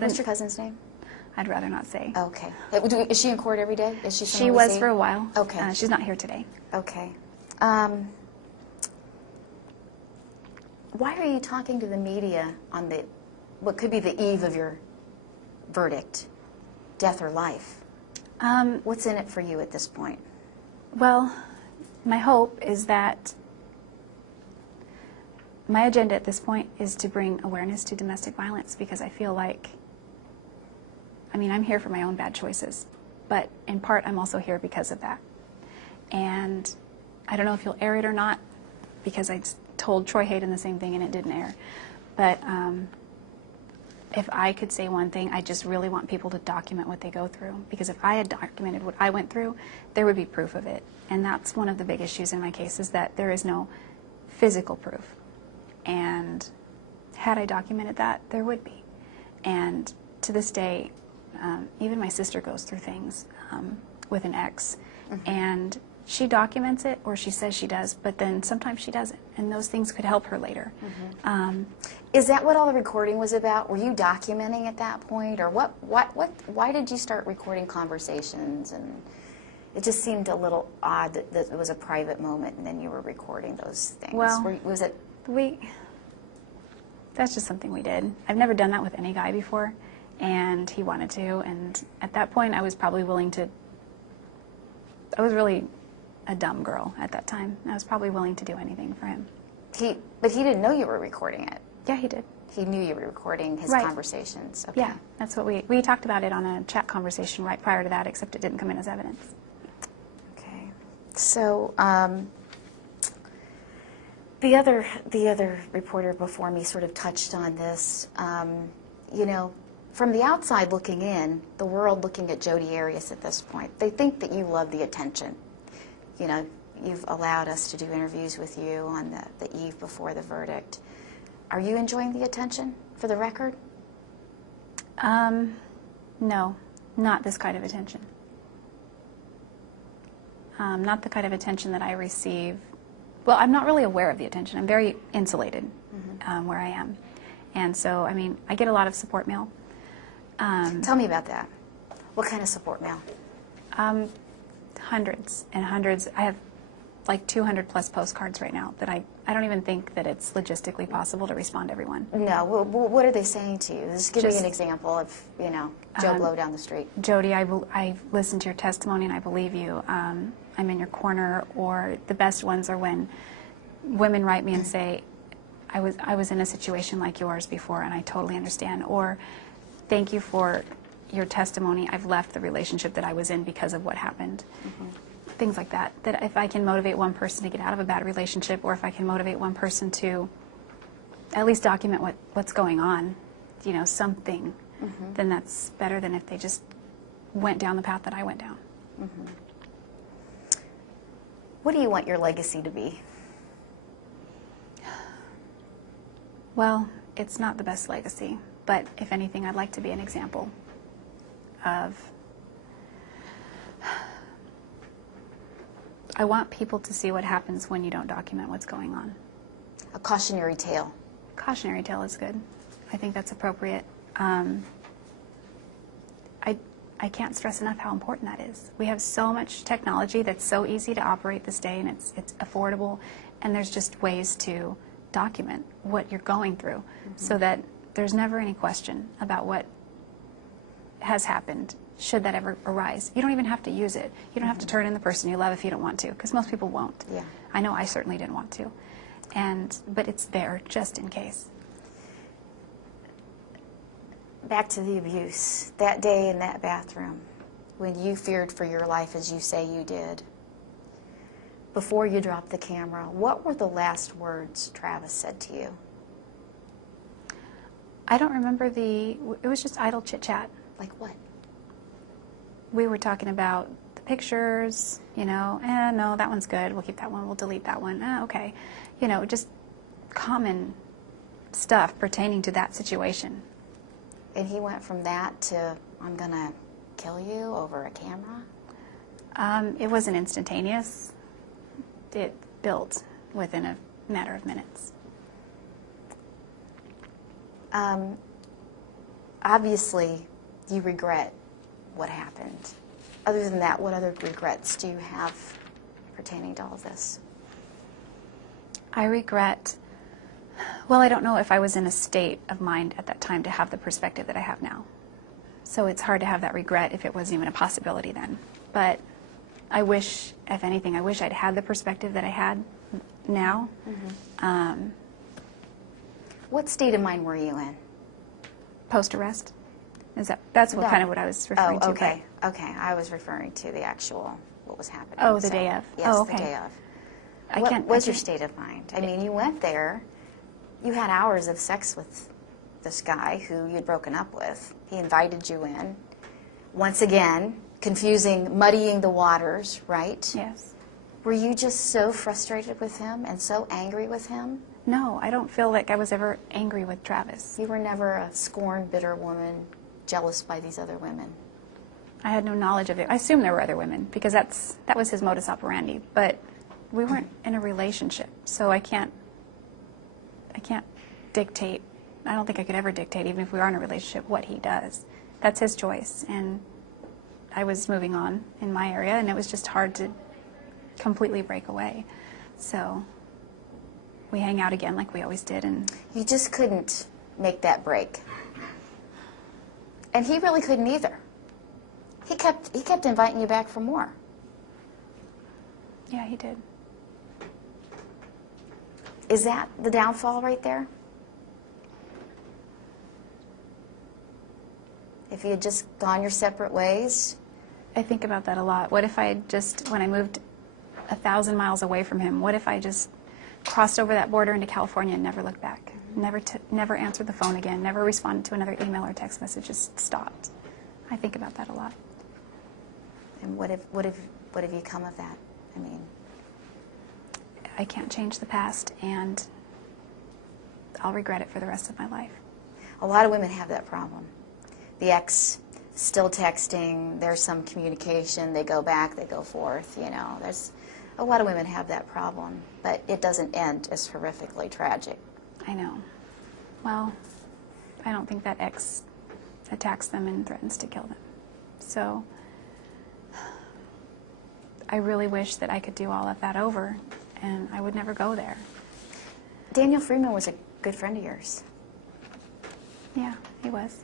What's your cousin's name? I'd rather not say. Okay. Is she in court every day? Is she? She was for a while. Okay. She's not here today. Okay. Why are you talking to the media on what could be the eve of your verdict, death or life? What's in it for you at this point? Well, my hope is that my agenda at this point is to bring awareness to domestic violence, because I feel like, I mean, I'm here for my own bad choices, but in part I'm also here because of that. And I don't know if you'll air it or not, because I told Troy Hayden the same thing and it didn't air. But if I could say one thing, I just really want people to document what they go through, because if I had documented what I went through, there would be proof of it. And that's one of the big issues in my case, is that there is no physical proof. And had I documented that, there would be. And to this day, even my sister goes through things with an ex, and she documents it, or she says she does, but then sometimes she doesn't, and those things could help her later. Is that what all the recording was about? Were you documenting at that point, or why did you start recording conversations? And it just seemed a little odd that it was a private moment, and then you were recording those things. Well, was it? That's just something we did. I've never done that with any guy before, and he wanted to, and at that point I was probably willing to, I was really a dumb girl at that time. I was probably willing to do anything for him. But he didn't know you were recording it. Yeah, he did. He knew you were recording his Right. conversations. Okay. Yeah, that's what we talked about it on a chat conversation right prior to that, except it didn't come in as evidence. Okay. So the other reporter before me sort of touched on this. You know, from the outside looking in, the world looking at Jodi Arias at this point, they think that you love the attention. You know, you've allowed us to do interviews with you on the eve before the verdict. Are you enjoying the attention, for the record? No, not this kind of attention. Not the kind of attention that I receive. Well, I'm not really aware of the attention. I'm very insulated where I am. And so, I mean, I get a lot of support mail. Tell me about that. What kind of support mail? Hundreds and hundreds. I have like 200 plus postcards right now that I don't even think that it's logistically possible to respond to everyone. No. Well, what are they saying to you? Just give me an example of, you know, Joe Blow down the street. Jodi, I listened to your testimony and I believe you. I'm in your corner. Or the best ones are when women write me and say, I was in a situation like yours before and I totally understand. Or, thank you for your testimony. I've left the relationship that I was in because of what happened. Things like that. That if I can motivate one person to get out of a bad relationship, or if I can motivate one person to at least document what's going on, you know, something, then that's better than if they just went down the path that I went down. What do you want your legacy to be? Well, it's not the best legacy, but if anything, I'd like to be an example of, I want people to see what happens when you don't document what's going on. A cautionary tale. Cautionary tale is good. I think that's appropriate. I can't stress enough how important that is. We have so much technology that's so easy to operate this day, and it's affordable, and there's just ways to document what you're going through so that there's never any question about what has happened should that ever arise. You don't even have to use it. You don't have to turn in the person you love if you don't want to, because most people won't. Yeah. I know I certainly didn't want to. But it's there just in case. Back to the abuse. That day in that bathroom, when you feared for your life as you say you did, before you dropped the camera, what were the last words Travis said to you? I don't remember it was just idle chit-chat. Like what? We were talking about the pictures, you know, no, that one's good, we'll keep that one, we'll delete that one, okay. You know, just common stuff pertaining to that situation. And he went from that to, I'm going to kill you over a camera? It wasn't instantaneous. It built within a matter of minutes. obviously, you regret what happened. Other than that, what other regrets do you have pertaining to all this? I regret, well, I don't know if I was in a state of mind at that time to have the perspective that I have now. So it's hard to have that regret if it wasn't even a possibility then. But I wish, if anything, I wish I'd had the perspective that I had now. Mm-hmm. What state of mind were you in? Post-arrest? That's what, No. kind of what I was referring to. Okay. Okay. I was referring to the actual, what was happening. Oh, the day of. Yes, Oh, okay. the day of. I What can't, was I your can't- state of mind? I mean, you went there, you had hours of sex with this guy who you'd broken up with. He invited you in. Once again, confusing, muddying the waters, right? Yes. Were you just so frustrated with him and so angry with him? No, I don't feel like I was ever angry with Travis. You were never a scorned, bitter woman, jealous by these other women. I had no knowledge of it. I assume there were other women because that was his modus operandi. But we weren't in a relationship, so I can't dictate. I don't think I could ever dictate, even if we are in a relationship, what he does. That's his choice, and I was moving on in my area, and it was just hard to completely break away. So we hang out again like we always did, and You just couldn't make that break. And he really couldn't either. He kept inviting you back for more. yeah, he did. Is that the downfall right there? If you had just gone your separate ways? I think about that a lot. What if I had just, when I moved 1,000 miles away from him, what if I just crossed over that border into California and never looked back? Never answered the phone again, never responded to another email or text message, just stopped. I think about that a lot. And what have you come of that? I mean, I can't change the past, and I'll regret it for the rest of my life. a lot of women have that problem. The ex still texting, there's some communication, they go back, they go forth, you know. There's a lot of women have that problem, but it doesn't end as horrifically tragic. I know. Well, I don't think that ex attacks them and threatens to kill them. So I really wish that I could do all of that over, and I would never go there. Daniel Freeman was a good friend of yours. Yeah, he was.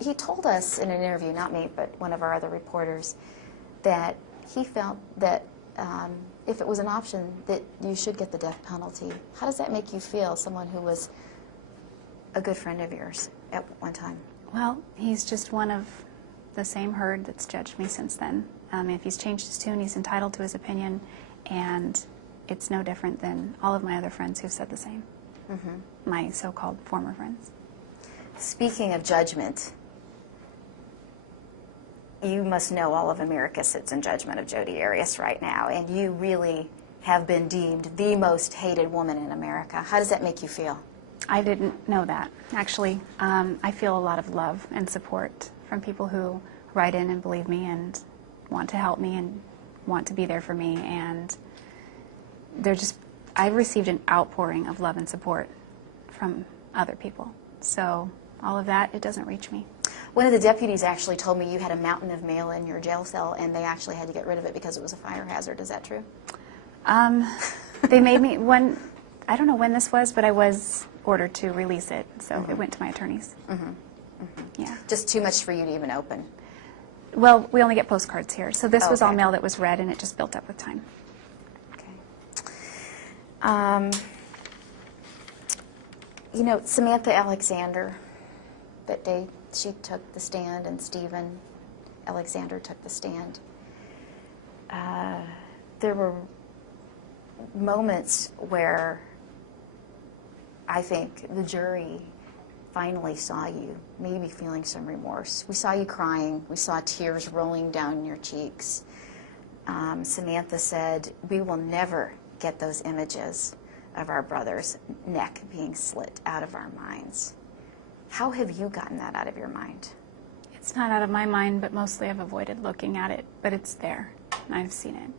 He told us in an interview, not me, but one of our other reporters, that he felt that if it was an option, that you should get the death penalty. How does that make you feel, someone who was a good friend of yours at one time? Well, he's just one of the same herd that's judged me since then. If he's changed his tune, he's entitled to his opinion, and it's no different than all of my other friends who've said the same. Mm-hmm. My so-called former friends. Speaking of judgment, you must know all of America sits in judgment of Jodi Arias right now, and you really have been deemed the most hated woman in America. How does that make you feel? I didn't know that. Actually, I feel a lot of love and support from people who write in and believe me and want to help me and want to be there for me, and I've received an outpouring of love and support from other people. So all of that, it doesn't reach me. One of the deputies actually told me you had a mountain of mail in your jail cell, and they actually had to get rid of it because it was a fire hazard. Is that true? They made me, I don't know when this was, but I was ordered to release it, so it went to my attorneys. Yeah. Just too much for you to even open. Well, we only get postcards here, so this was all Okay. mail that was read, and it just built up with time. Okay. You know, Samantha Alexander, that day she took the stand, and Stephen Alexander took the stand. There were moments where I think the jury finally saw you, maybe feeling some remorse. We saw you crying. We saw tears rolling down your cheeks. Samantha said, "We will never get those images of our brother's neck being slit out of our minds." How have you gotten that out of your mind? It's not out of my mind, but mostly I've avoided looking at it, but it's there, and I've seen it.